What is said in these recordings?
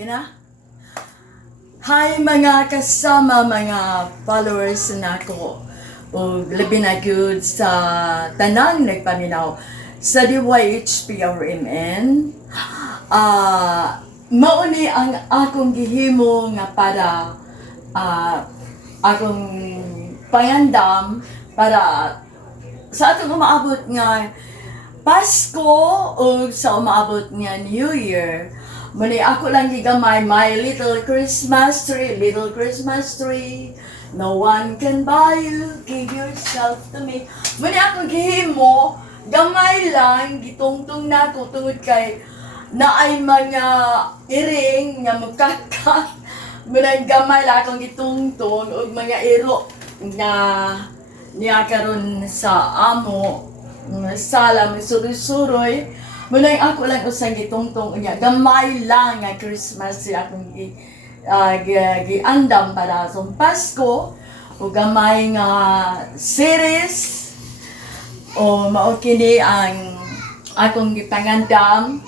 Kina? Hi mga kasama, mga followers nako. O labi na good sa tanang nagpaminaw sa DYHPRMN. Mauni ang akong gihimo nga para akong pangandam para sa atong umaabot nga Pasko o sa umaabot nga New Year. Muni ako lang gigamay, my little Christmas tree, no one can buy you, give yourself to me. Muni ako gihimo, gamay lang, gitungtong na ako tungod kay na ay mga iring nga mukaka. Muni gamay lang akong gitungtong o mga iro nga niya karon sa amo, sala, suroy-suroy. Munay ako lang usang gitungtong niya. Gamay lang nga Christmas siya akong giandam para sa Pasko. O gamay nga series. O mao kini ang akong gipangandam.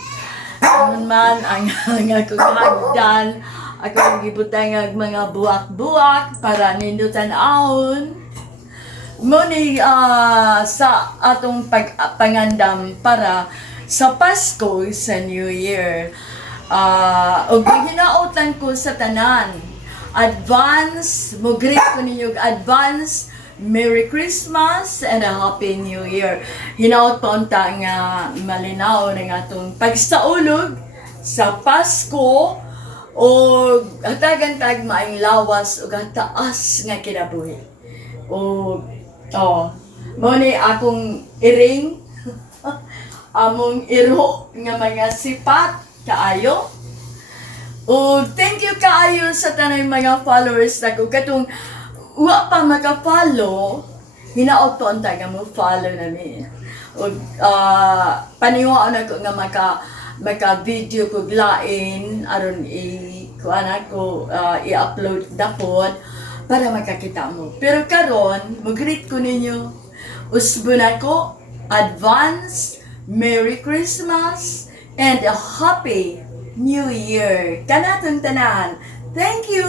Ano man ang akong hagdan. Akong gibutang mga buwak-buwak para nindutan ahon. Muni sa atong pangandam para sa Pasko, sa New Year. O hinautan ko sa tanan. Advance, mo-greet ko ninyo advance, Merry Christmas and a Happy New Year. Hinaut pa unta nga malinaw ng atong pagsaulog sa Pasko o hatagan tag maayong lawas o taas nga kinabuhi. Mao ni akong iring among iro nga mga sipat kaayo. O thank you kaayo sa tanay mga followers nako katong wa pa maka-follow, hinaot po unta nga mo follow na mi. O paniwaan ako nga maka-video ko lain aron i-upload dapot para makakita mo. Pero karon mo-greet ko ninyo usbon ako advance Merry Christmas and a Happy New Year. Kanatong tanan. Thank you!